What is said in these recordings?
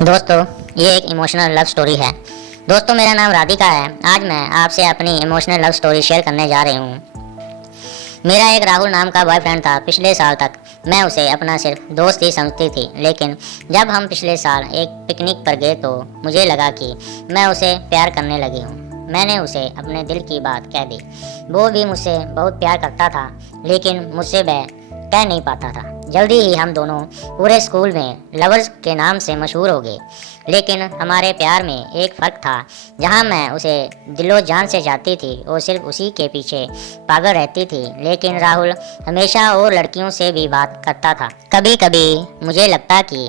दोस्तों, ये एक इमोशनल लव स्टोरी है। दोस्तों, मेरा नाम राधिका है। आज मैं आपसे अपनी इमोशनल लव स्टोरी शेयर करने जा रही हूँ। मेरा एक राहुल नाम का बॉयफ्रेंड था। पिछले साल तक मैं उसे अपना सिर्फ दोस्त ही समझती थी, लेकिन जब हम पिछले साल एक पिकनिक पर गए तो मुझे लगा कि मैं उसे प्यार करने लगी हूँ। मैंने उसे अपने दिल की बात कह दी। वो भी मुझसे बहुत प्यार करता था, लेकिन मुझसे वह कह नहीं पाता था। जल्दी ही हम दोनों पूरे स्कूल में लवर्स के नाम से मशहूर हो गए, लेकिन हमारे प्यार में एक फ़र्क था। जहां मैं उसे दिलो जान से चाहती थी, वो सिर्फ उसी के पीछे पागल रहती थी। लेकिन राहुल हमेशा और लड़कियों से भी बात करता था। कभी कभी मुझे लगता कि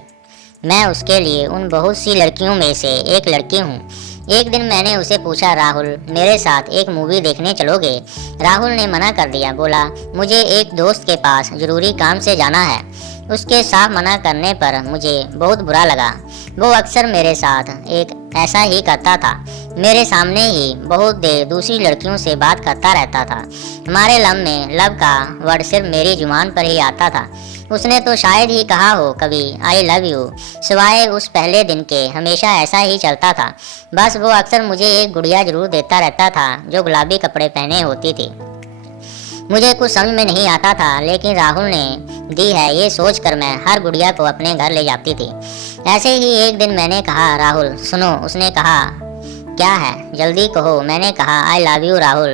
मैं उसके लिए उन बहुत सी लड़कियों में से एक लड़की हूँ। एक दिन मैंने उसे पूछा, राहुल मेरे साथ एक मूवी देखने चलोगे? राहुल ने मना कर दिया। बोला, मुझे एक दोस्त के पास ज़रूरी काम से जाना है। उसके साफ मना करने पर मुझे बहुत बुरा लगा। वो अक्सर मेरे साथ एक ऐसा ही करता था। मेरे सामने ही बहुत देर दूसरी लड़कियों से बात करता रहता था। हमारे लव का वर्ड सिर्फ मेरी जुबान पर ही आता था। उसने तो शायद ही कहा हो कभी आई लव यू। सिवाय उस पहले दिन के हमेशा ऐसा ही चलता था। बस वो अक्सर मुझे एक गुड़िया जरूर देता रहता था जो गुलाबी कपड़े पहने होती थी। मुझे कुछ समझ में नहीं आता था, लेकिन राहुल ने दी है ये सोचकर मैं हर गुड़िया को अपने घर ले जाती थी। ऐसे ही एक दिन मैंने कहा, राहुल सुनो। उसने कहा, क्या है, जल्दी कहो। मैंने कहा, आई लव यू राहुल।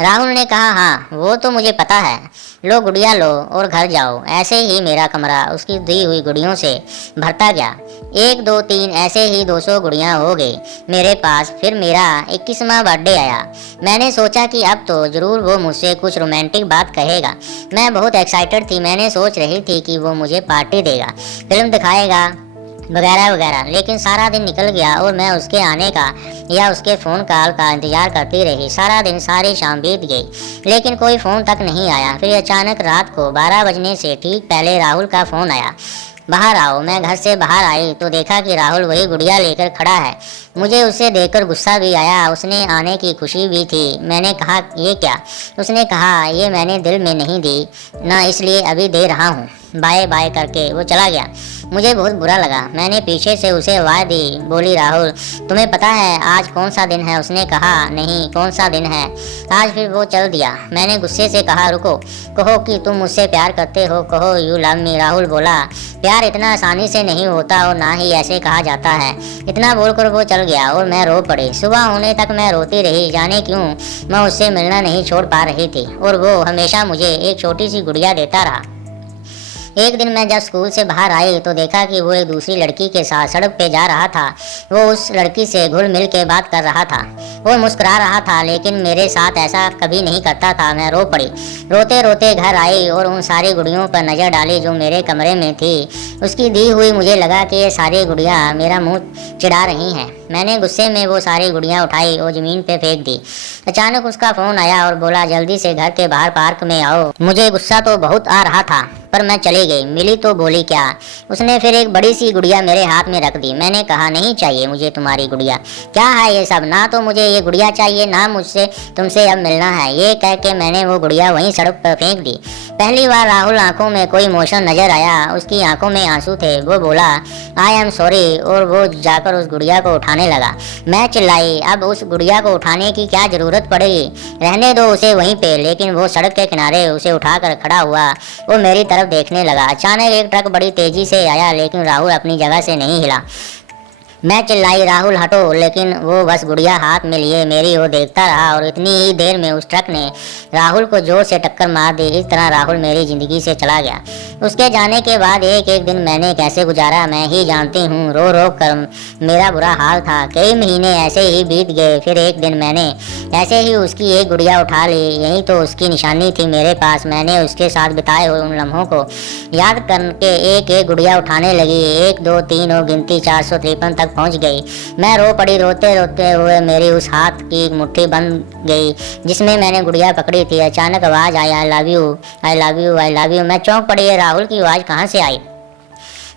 राहुल ने कहा, हाँ वो तो मुझे पता है। लो गुड़िया लो और घर जाओ। ऐसे ही मेरा कमरा उसकी दी हुई गुड़ियों से भरता गया। 1 2 3 ऐसे ही 200 गुड़ियाँ हो गई मेरे पास। फिर मेरा 21वां बर्थडे आया। मैंने सोचा कि अब तो ज़रूर वो मुझसे कुछ रोमांटिक बात कहेगा। मैं बहुत एक्साइटेड थी। मैंने सोच रही थी कि वो मुझे पार्टी देगा, फिल्म दिखाएगा वगैरह वगैरह। लेकिन सारा दिन निकल गया और मैं उसके आने का या उसके फ़ोन कॉल का इंतज़ार करती रही। सारा दिन सारी शाम बीत गई, लेकिन कोई फ़ोन तक नहीं आया। फिर अचानक रात को 12 बजने से ठीक पहले राहुल का फ़ोन आया, बाहर आओ। मैं घर से बाहर आई तो देखा कि राहुल वही गुड़िया लेकर खड़ा है। मुझे उसे देखकर गुस्सा भी आया, उसने आने की खुशी भी थी। मैंने कहा, ये क्या? उसने कहा, ये मैंने दिल में नहीं दी ना, इसलिए अभी दे रहा हूँ। बाय बाय करके वो चला गया। मुझे बहुत बुरा लगा। मैंने पीछे से उसे आवाज़ दी, बोली, राहुल तुम्हें पता है आज कौन सा दिन है? उसने कहा, नहीं कौन सा दिन है आज? फिर वो चल दिया। मैंने गुस्से से कहा, रुको, कहो कि तुम मुझसे प्यार करते हो, कहो यू लव मी। राहुल बोला, प्यार इतना आसानी से नहीं होता और ना ही ऐसे कहा जाता है। इतना बोलकर वो चल गया और मैं रो पड़ी। सुबह होने तक मैं रोती रही। जाने क्यों मैं उससे मिलना नहीं छोड़ पा रही थी और वो हमेशा मुझे एक छोटी सी गुड़िया देता रहा। एक दिन मैं जब स्कूल से बाहर आई तो देखा कि वो एक दूसरी लड़की के साथ सड़क पे जा रहा था। वो उस लड़की से घुल मिल के बात कर रहा था। वो मुस्कुरा रहा था, लेकिन मेरे साथ ऐसा कभी नहीं करता था। मैं रो पड़ी। रोते रोते घर आई और उन सारी गुड़ियों पर नज़र डाली जो मेरे कमरे में थी। उसकी दी हुई मुझे लगा कि ये सारी गुड़ियाँ मेरा मुँह चिढ़ा रही हैं। मैंने गुस्से में वो सारी गुड़ियाँ उठाई और ज़मीन पे फेंक दी। अचानक उसका फ़ोन आया और बोला, जल्दी से घर के बाहर पार्क में आओ। मुझे गुस्सा तो बहुत आ रहा था, पर मैं चली गई। मिली तो बोली, क्या? उसने फिर एक बड़ी सी गुड़िया मेरे हाथ में रख दी। मैंने कहा, नहीं चाहिए मुझे तुम्हारी गुड़िया। क्या है ये सब? ना तो मुझे ये गुड़िया चाहिए, ना मुझसे तुमसे अब मिलना है। ये कह के मैंने वो गुड़िया वहीं सड़क पर फेंक दी। पहली बार राहुल आंखों में कोई इमोशन नजर आया। उसकी आंखों में आंसू थे। वो बोला, आई एम सॉरी, और वो जाकर उस गुड़िया को उठाने लगा। मैं चिल्लाई, अब उस गुड़िया को उठाने की क्या जरूरत पड़ेगी? रहने दो उसे वहीं पे। लेकिन वो सड़क के किनारे उसे उठाकर खड़ा हुआ और मेरी तरफ देखने लगा। अचानक एक ट्रक बड़ी तेजी से आया, लेकिन राहुल अपनी जगह से नहीं हिला। मैं चिल्लाई, राहुल हटो, लेकिन वो बस गुड़िया हाथ में लिए मेरी ओर देखता रहा और इतनी ही देर में उस ट्रक ने राहुल को जोर से टक्कर मार दी। इस तरह राहुल मेरी ज़िंदगी से चला गया। उसके जाने के बाद एक एक दिन मैंने कैसे गुजारा मैं ही जानती हूँ। रो रो कर मेरा बुरा हाल था। कई महीने ऐसे ही बीत गए। फिर एक दिन मैंने ऐसे ही उसकी एक गुड़िया उठा ली। यही तो उसकी निशानी थी मेरे पास। मैंने उसके साथ बिताए हुए उन लम्हों को याद करके एक एक गुड़िया उठाने लगी। 1 2 3 और गिनती 453 तक पहुंच गई। मैं रो पड़ी। रोते रोते हुए मेरी उस हाथ की मुट्ठी बन गई जिसमें मैंने गुड़िया पकड़ी थी। अचानक आवाज़ आई, I love you, I love you, I love you. मैं चौंक पड़ी। राहुल की आवाज़ कहाँ से आई?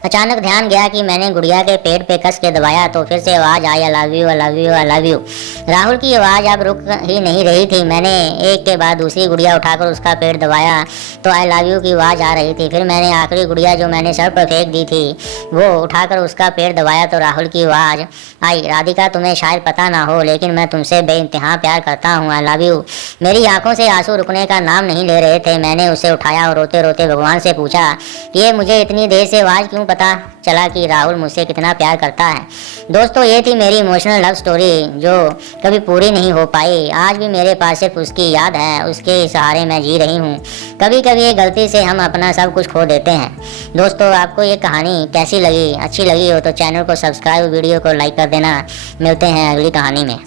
अचानक ध्यान गया कि मैंने गुड़िया के पेट पे कस के दबाया तो फिर से आवाज़ आई, I love you, I love you, I love you. Rahul की आवाज़ अब रुक ही नहीं रही थी। मैंने एक के बाद दूसरी गुड़िया उठाकर उसका पेट दबाया तो आई लव यू की आवाज़ आ रही थी। फिर मैंने आखिरी गुड़िया जो मैंने सर पर फेंक दी थी वो उठाकर उसका पेट दबाया तो राहुल की आवाज़ आई, राधिका तुम्हें शायद पता ना हो लेकिन मैं तुमसे बेइंतहा प्यार करता हूँ, आई लव यू। मेरी आंखों से आंसू रुकने का नाम नहीं ले रहे थे। मैंने उसे उठाया और रोते रोते भगवान से पूछा कि ये मुझे इतनी देर से आवाज़ क्यों पता चला कि राहुल मुझसे कितना प्यार करता है। दोस्तों ये थी मेरी इमोशनल लव स्टोरी जो कभी पूरी नहीं हो पाई। आज भी मेरे पास सिर्फ उसकी याद है, उसके सहारे मैं जी रही हूँ। कभी कभी ये गलती से हम अपना सब कुछ खो देते हैं। दोस्तों आपको ये कहानी कैसी लगी? अच्छी लगी हो तो चैनल को सब्सक्राइब, वीडियो को लाइक कर देना। मिलते हैं अगली कहानी में।